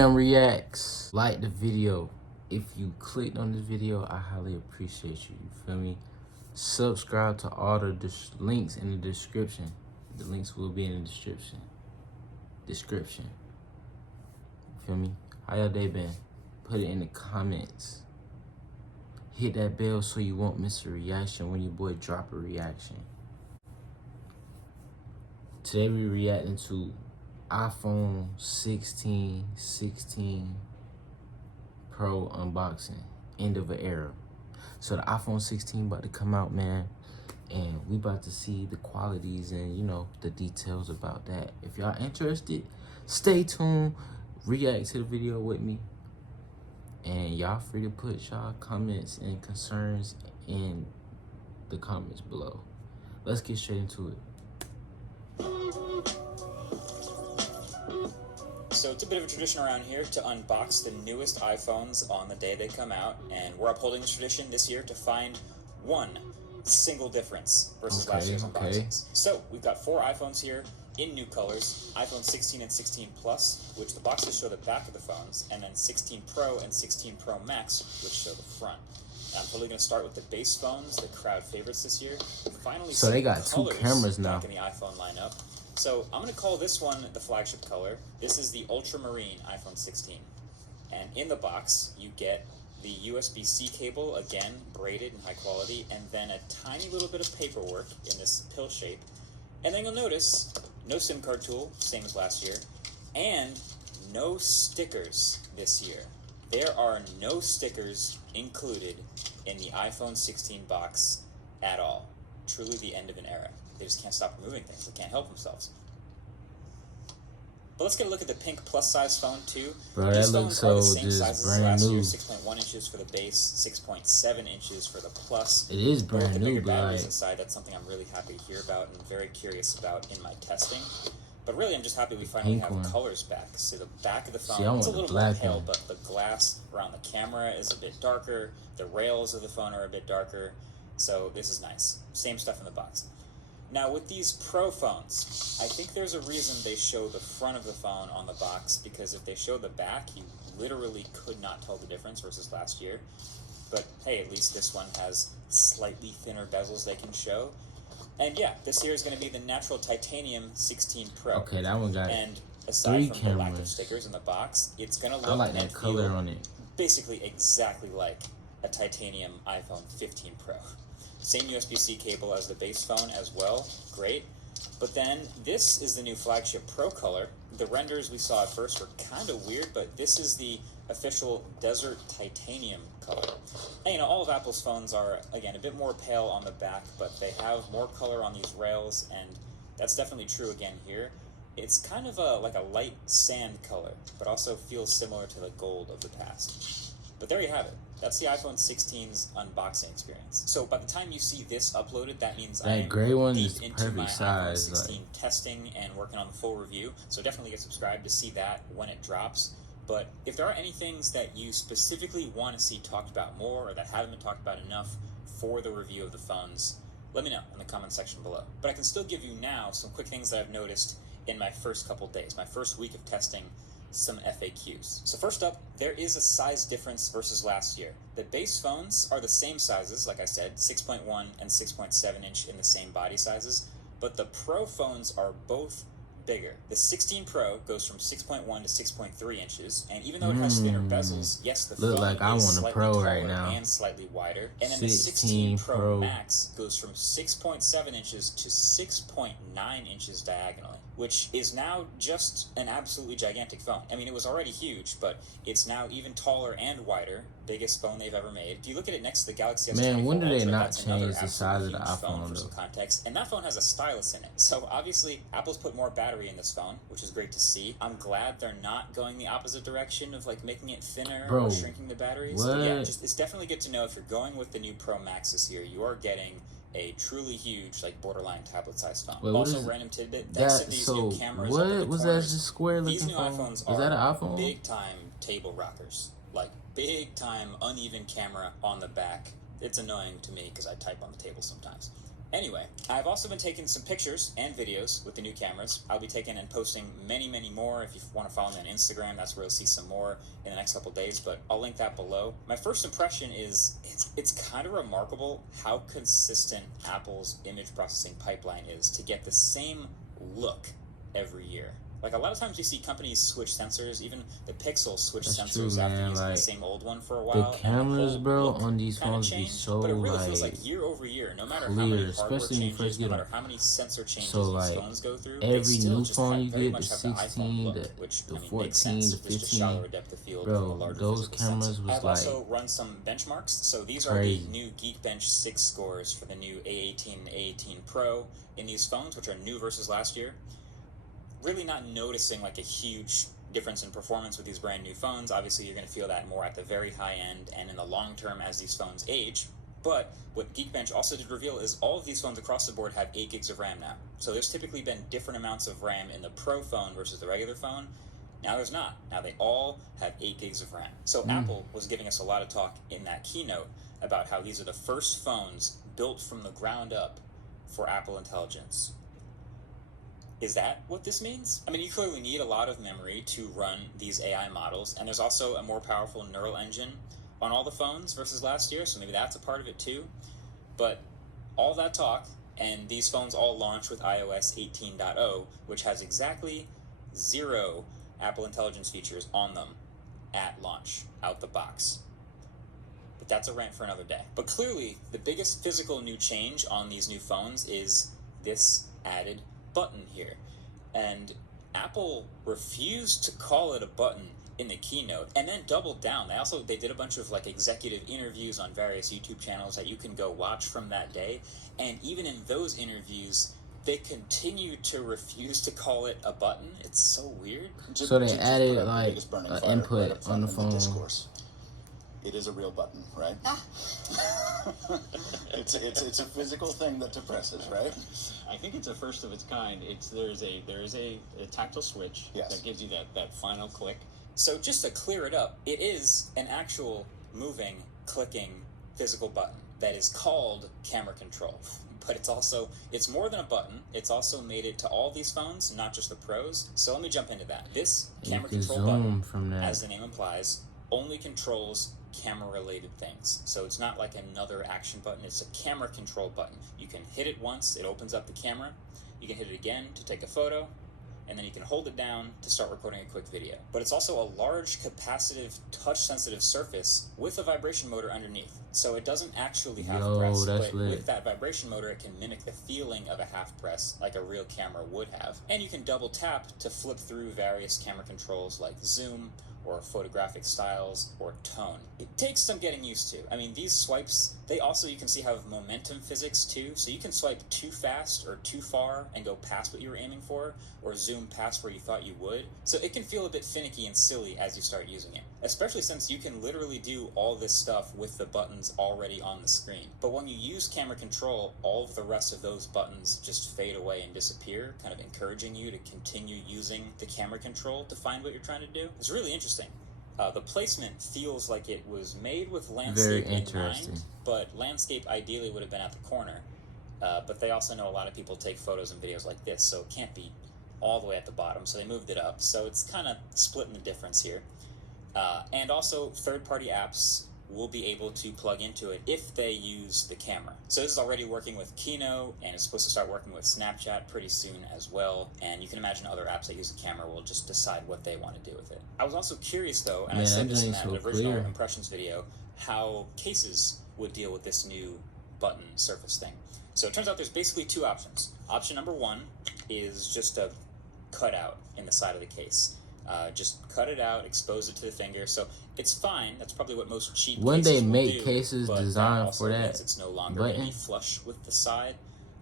CrimeWatchReacts. Like the video. If you clicked on this video, I highly appreciate you. You feel me? Subscribe to all the links in the description. The links will be in the description. You feel me? How your day been? Put it in the comments. Hit that bell so you won't miss a reaction when your boy drop a reaction. Today we reacting to iPhone 16 Pro unboxing, end of an era. So the iPhone 16 about to come out, man, and we about to see the qualities and, you know, the details about that. If y'all interested, stay tuned, react to the video with me, and y'all free to put y'all comments and concerns in the comments below. Let's get straight into it. So it's a bit of a tradition around here to unbox the newest iPhones on the day they come out, and we're upholding this tradition this year to find one single difference versus last year's unboxings. So we've got 4 iPhones here in new colors, iPhone 16 and 16 Plus, which the boxes show the back of the phones, and then 16 Pro and 16 Pro Max, which show the front. I'm totally going to start with the base phones, the crowd favorites this year. Finally, so they got 2 cameras now back in the iPhone lineup. So I'm going to call this one the flagship color. This is the ultramarine iPhone 16. And in the box, you get the USB-C cable, again, braided and high quality, and then a tiny little bit of paperwork in this pill shape. And then you'll notice, no SIM card tool, same as last year, and no stickers this year. There are no stickers included in the iPhone 16 box at all. Truly the end of an era. They just can't stop removing things. They can't help themselves. But let's get a look at the pink plus size phone too. Bro, that looks so just brand new. 6.1 inches for the base, 6.7 inches for the plus. It is brand new, bigger batteries inside. That's something I'm really happy to hear about and very curious about in my testing. But really, I'm just happy we finally have colors back. So the back of the phone, it's a little more pale, but the glass around the camera is a bit darker. The rails of the phone are a bit darker. So this is nice. Same stuff in the box. Now with these Pro phones, I think there's a reason they show the front of the phone on the box, because if they show the back, you literally could not tell the difference versus last year. But hey, at least this one has slightly thinner bezels they can show. And yeah, this here is going to be the natural titanium 16 Pro. Okay, that one got and aside from the lack of stickers in the box, it's going to look like that color on it. Basically exactly like a titanium iPhone 15 Pro. Same USB-C cable as the base phone as well, great. But then this is the new flagship Pro color. The renders we saw at first were kind of weird, but this is the official desert titanium color. And you know, all of Apple's phones are, again, a bit more pale on the back, but they have more color on these rails, and that's definitely true again here. It's kind of like a light sand color, but also feels similar to the gold of the past. But there you have it. That's the iPhone 16's unboxing experience. So by the time you see this uploaded, that means I am deep into my iPhone 16 testing and working on the full review. So definitely get subscribed to see that when it drops. But if there are any things that you specifically want to see talked about more or that haven't been talked about enough for the review of the phones, let me know in the comment section below. But I can still give you now some quick things that I've noticed in my first couple days, my first week of testing, some FAQs. So first up, there is a size difference versus last year. The base phones are the same sizes, like I said, 6.1 and 6.7 inch in the same body sizes, but the Pro phones are both bigger. The 16 Pro goes from 6.1 to 6.3 inches, and even though it has thinner bezels, yes, the phone is slightly taller and slightly wider. And then the 16 Pro Max goes from 6.7 inches to 6.9 inches diagonally, which is now just an absolutely gigantic phone. I mean, it was already huge, but it's now even taller and wider. Biggest phone they've ever made. If you look at it next to the Galaxy S24 Man, when did they Ultra, not change the size of the iPhone, for some context, and that phone has a stylus in it. So obviously, Apple's put more battery in this phone, which is great to see. I'm glad they're not going the opposite direction of like making it thinner or shrinking the batteries. But yeah, it's definitely good to know if you're going with the new Pro Max this year, you are getting a truly huge, like borderline tablet-sized phone. Wait, also, random tidbit, thanks to these new cameras up at the was corners, that just square-looking these new phone? iPhones Is that an are iPhone? big-time table rockers. Like, big-time uneven camera on the back. It's annoying to me because I type on the table sometimes. Anyway, I've also been taking some pictures and videos with the new cameras. I'll be taking and posting many, many more. If you want to follow me on Instagram, that's where you'll see some more in the next couple days, but I'll link that below. My first impression is it's kind of remarkable how consistent Apple's image processing pipeline is to get the same look every year. Like, a lot of times you see companies switch sensors. Even the Pixel switched sensors after using the same old one for a while. The cameras, and bro, on these phones be so, but it really like, feels like year over year, no matter clear, how many hardware especially when you changes, first no get matter them. how many sensor changes So, these like, phones go through, every they still new just phone you very get, much the have the iPhone 16, look, the which, I mean, 14, makes sense. the There's just 15, shallower depth of field from a bro, larger those physical cameras sensor. was I've like also run some benchmarks. So these crazy. are the new Geekbench 6 scores for the new A18 and A18 Pro in these phones, which are new versus last year. Really not noticing like a huge difference in performance with these brand new phones. Obviously, you're going to feel that more at the very high end and in the long term as these phones age. But what Geekbench also did reveal is all of these phones across the board have 8 gigs of RAM now. So there's typically been different amounts of RAM in the Pro phone versus the regular phone. Now there's not. Now they all have 8 gigs of RAM. So Apple was giving us a lot of talk in that keynote about how these are the first phones built from the ground up for Apple Intelligence. Is that what this means? I mean, you clearly need a lot of memory to run these AI models, and there's also a more powerful neural engine on all the phones versus last year, so maybe that's a part of it too. But all that talk, and these phones all launch with iOS 18.0, which has exactly 0 Apple Intelligence features on them at launch, out the box. But that's a rant for another day. But clearly, the biggest physical new change on these new phones is this added button here. And Apple refused to call it a button in the keynote and then doubled down. They did a bunch of like executive interviews on various YouTube channels that you can go watch from that day, and even in those interviews they continue to refuse to call it a button. It's so weird. So they added like an input on the phone. It is a real button, right? It's a physical thing that depresses, right? I think it's a first of its kind. There is a tactile switch that gives you that final click. So just to clear it up, it is an actual moving, clicking physical button that is called camera control. But it's more than a button. It's also made it to all these phones, not just the Pros. So let me jump into that. This camera control button, from that, as the name implies, only controls camera-related things. So it's not like another action button. It's a camera control button. You can hit it once, it opens up the camera. You can hit it again to take a photo, and then you can hold it down to start recording a quick video. But it's also a large, capacitive, touch-sensitive surface with a vibration motor underneath. So it doesn't actually half press, but with that vibration motor, it can mimic the feeling of a half press like a real camera would have. And you can double tap to flip through various camera controls like zoom, or photographic styles, or tone. It takes some getting used to. I mean, these swipes, you can see have momentum physics too, so you can swipe too fast or too far and go past what you were aiming for, or zoom past where you thought you would. So it can feel a bit finicky and silly as you start using it, especially since you can literally do all this stuff with the buttons already on the screen. But when you use camera control, all of the rest of those buttons just fade away and disappear, kind of encouraging you to continue using the camera control to find what you're trying to do. It's really interesting. The placement feels like it was made with landscape in mind, but landscape ideally would have been at the corner. But they also know a lot of people take photos and videos like this, so it can't be all the way at the bottom, so they moved it up. So it's kind of splitting the difference here. And also, third-party apps will be able to plug into it if they use the camera. So this is already working with Kino, and it's supposed to start working with Snapchat pretty soon as well. And you can imagine other apps that use the camera will just decide what they want to do with it. I was also curious though, and I said this in that original impressions video, how cases would deal with this new button surface thing. So it turns out there's basically 2 options. Option number 1 is just a cutout in the side of the case. Just cut it out, expose it to the finger. So it's fine. That's probably what most cheap cases will do. When they make cases but designed for that means it's no longer going to be flush with the side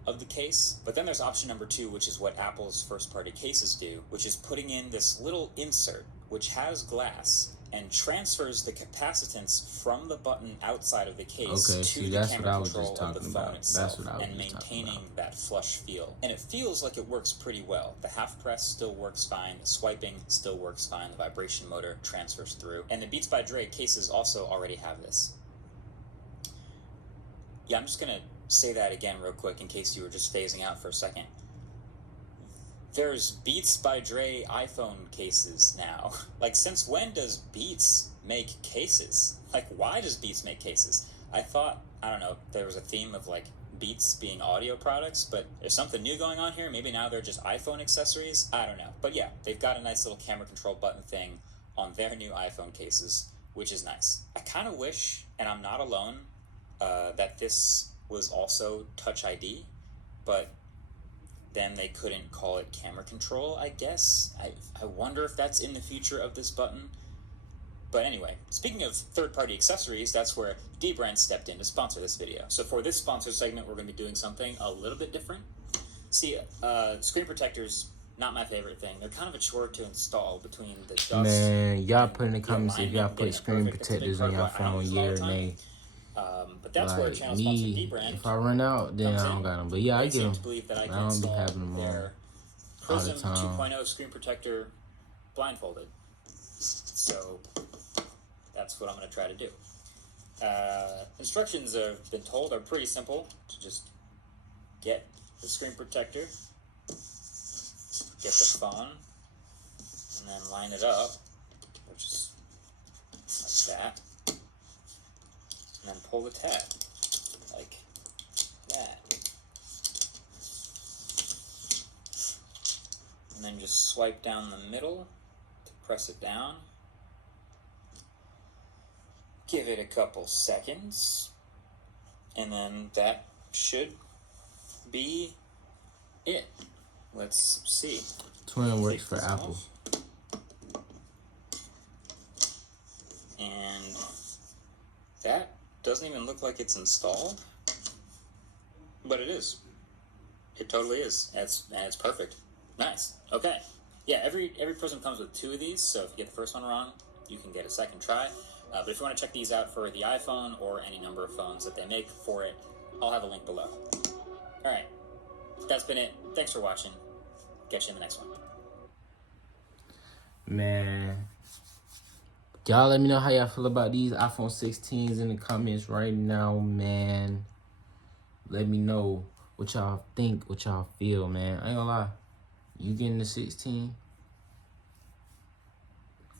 of the case. But then there's option number 2, which is what Apple's first-party cases do, which is putting in this little insert, which has glass, and transfers the capacitance from the button outside of the case to the camera control of the phone itself, and maintaining that flush feel. And it feels like it works pretty well. The half press still works fine, the swiping still works fine, the vibration motor transfers through, and the Beats by Dre cases also already have this. Yeah, I'm just gonna say that again real quick in case you were just phasing out for a second. There's Beats by Dre iPhone cases now. Like, since when does Beats make cases? Like, why does Beats make cases? I thought, I don't know, there was a theme of, like, Beats being audio products, but there's something new going on here. Maybe now they're just iPhone accessories. I don't know. But yeah, they've got a nice little camera control button thing on their new iPhone cases, which is nice. I kind of wish, and I'm not alone, that this was also Touch ID, but then they couldn't call it camera control, I guess. I wonder if that's in the future of this button. But anyway, speaking of third-party accessories, that's where Dbrand stepped in to sponsor this video. So for this sponsor segment, we're going to be doing something a little bit different. See, screen protectors, not my favorite thing. They're kind of a chore to install between the dust. Man, y'all put in the comments if y'all put screen protectors on your phone, yeah or nay. But that's where channel sponsor Dbrand. If I run out, then I don't got them. But yeah, I get them. To believe that I I can don't be install having them their all the Prism time. 2.0 screen protector blindfolded. So that's what I'm going to try to do. Instructions I've been told are pretty simple. To just get the screen protector, get the phone, and then line it up, which is like that, and then pull the tab, like that. And then just swipe down the middle to press it down. Give it a couple seconds, and then that should be it. Let's see. Twin works for Apple. And that doesn't even look like it's installed, but it is. It totally is. And it's perfect. Nice. Okay. Yeah, every Prism comes with 2 of these, so if you get the first one wrong, you can get a second try. But if you want to check these out for the iPhone or any number of phones that they make for it, I'll have a link below. Alright, that's been it. Thanks for watching. Catch you in the next one. Man, y'all let me know how y'all feel about these iPhone 16s in the comments right now, man. Let me know what y'all think, what y'all feel, man. I ain't gonna lie. You getting the 16?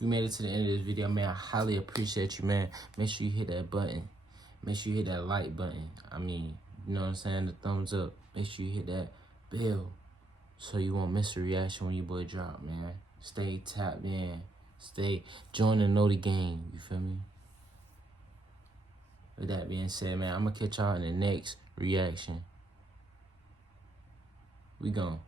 You made it to the end of this video, man. I highly appreciate you, man. Make sure you hit that button. Make sure you hit that like button. I mean, you know what I'm saying? The thumbs up. Make sure you hit that bell so you won't miss a reaction when your boy drop, man. Stay tapped in. Join the Noti gang. You feel me? With that being said, man, I'm going to catch y'all in the next reaction. We gone.